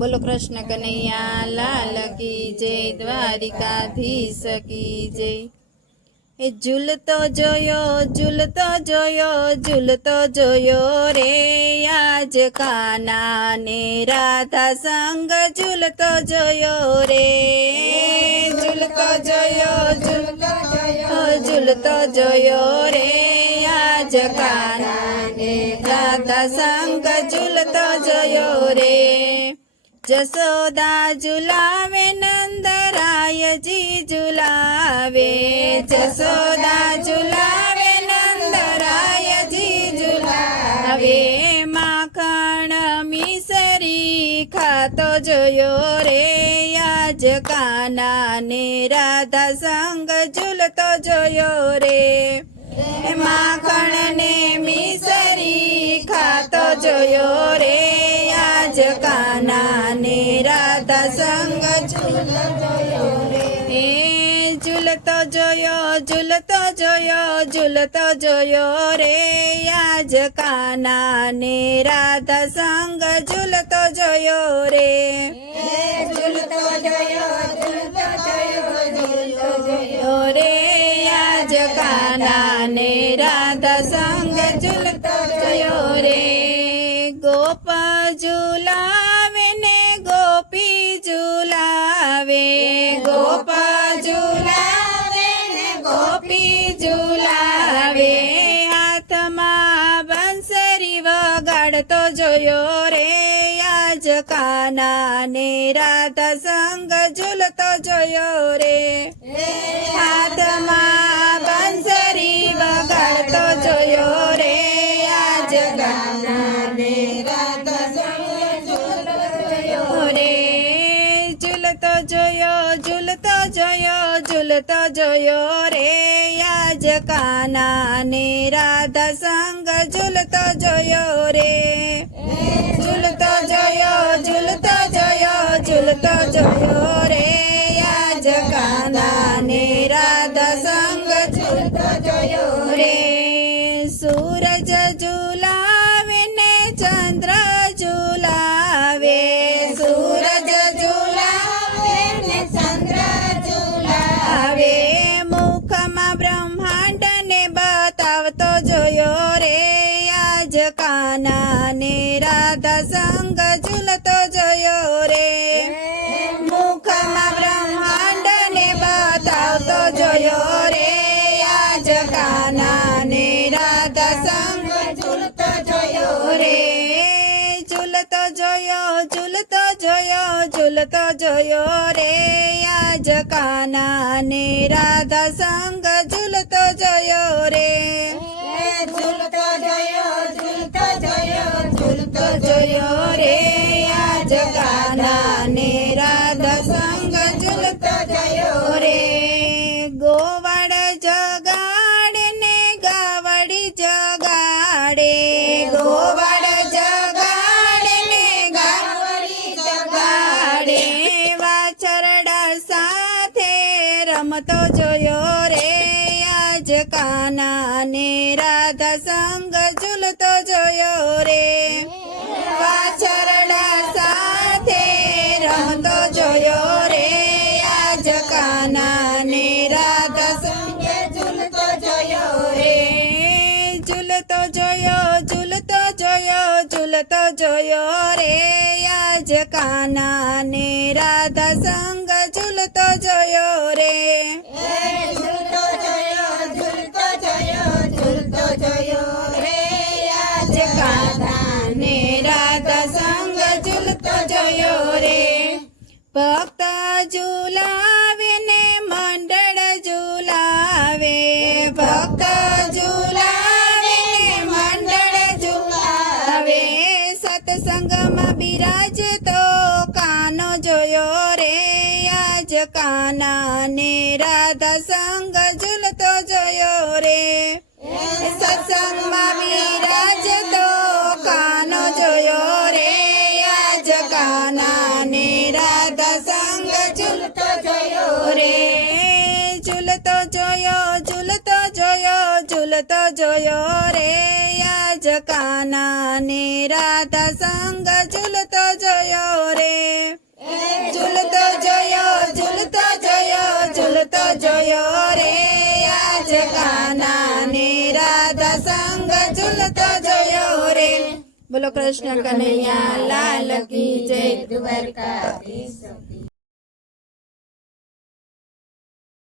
બોલો કૃષ્ણ કનૈયા લાલ કી જય, દ્વારિકાધીશ કી જય। એ ઝૂલતો જોયો ઝૂલતો જોયો ઝૂલતો જોયો રે, આજ કાના ને રાધા સંગ ઝૂલતો જોયો રે। ઝૂલતો જોયો ઝૂલતો જોયો ઝૂલતો જોયો રે, આજ કાના ને રાધા સંગ ઝૂલતો જોયો રે। જશોદા ઝુલાવે નંદરાયજી ઝુલાવે, જશોદા ઝુલાવે નંદરાયજી ઝુલાવે। માખણ મિસરી ખાતો જોયો રે, આજ કાના ને રાધા સંગ ઝૂલતો જોયો રે। માખણ ને મિસરી ખાતો જોયો રે, આજ કાના ને રાધા સંગ ઝૂલતો જોયો રે। ઝૂલતો જોયો ઝૂલતો જોયો ઝૂલતો જોયો રે, આજ કાના ને રાધા સંગ ઝૂલતો જોયો રે। ઝૂલતો જોયો ઝૂલતો જોયો ઝૂલતો જોયો રે, આજ કાના ને રાધા સંગ ઝૂલતો જોયો રે। ગોપ ઝુલાવે ને ગોપી ઝુલાવે, ગોપ ઝુલાવે ને ગોપી ઝુલાવે। હાથમાં બંસરી વગાડતો જોયો રે, આજ કાના ને રાધા સંગ ઝૂલતો જોયો રે। હાથમાં બંસરી વગાડતો જોયો રે, આજ કાના ને રાધા સંગ ઝૂલતો જોયો રે। ઝૂલતો જોયો ઝૂલતો જોયો ઝૂલતો જોયો રે, આજ કાના ને રાધા સંગ ઝૂલતો જોયો રે। ઝૂલતો જોયો ઝૂલતો જોયો ઝૂલતો જોયો રે, આજ કાના ને રાધા સંગ ઝૂલતો જોયો રે। સૂરજ ઝુલાવે ને ચંદ્ર ઝુલાવે, સૂરજ ઝુલાવે ને ચંદ્ર ઝુલાવે। મુખમાં બ્રહ્માંડ ને બતાવતો જોયો રે, આજ કાના ને રાધા સંગ ઝૂલતો જોયો રે। મુખમાં બ્રહ્માંડ ને બતાવતો જોયો રે, આજ કાના ને રાધા સંગ ઝૂલતો જોયો રે। ઝૂલતો જોયો ઝૂલતો જોયો ઝૂલતો જોયો રે, આજ કાના ને રાધા સંગ ઝૂલતો જોયો રે। ઝૂલતો જોયો ઝૂલતો જોયો ઝૂલતો જોયો રે, આજ કાના ને રાધા સંગ ઝૂલતો જોયો રે। ગોવાડ જગાડે ને ગાવડી જગાડે, ગોવાડ જગાડે ને ગાવડી જગાડે। વાછરડા સાથે રમતો જોયો રે, આજ કાના ને રાધા સંગ ઝૂલતો જોયો રે। વાછરડા સાથે રમતો જોયો રે, આજ કાના ને રાધા સંગ ઝૂલતો જોયો રે। ઝૂલતો જોયો ઝૂલતો જોયો ઝૂલતો જોયો રે, આજ કાના ને રાધા સંગ ઝૂલતો જોયો રે। ઝૂલતો જોયો ઝૂલતો જોયો ઝૂલતો જોયો રે, આજ કાના ને રાધા સંગ ઝૂલતો જોયો રે। ભક્ત ઝુલાવે ને મંડળ ઝુલાવે, ભક્ત ઝુલાવે ને મંડળ ઝુલાવે। સત્સંગમાં બિરાજતો કાનો જોયો રે, આજ કાના ને રાધા સંગ ઝૂલતો જોયો રે। સત્સંગમાં બિરાજતો કાનો જોયો રે, આજ કાના ને રાધા સંગ ઝૂલતો જોયો રે। ઝૂલતો જોયો ઝૂલતો જોયો ઝૂલતો જોયો રે, આજ કાના ને રાધા સંગ ઝૂલતો જોયો રે। ઝૂલતો જોયો રે આજ કાનાને રાધા સંગ ઝૂલતો જોયો રે બોલો કૃષ્ણ કનૈયા લાલ કી જય દ્વારકાધીશ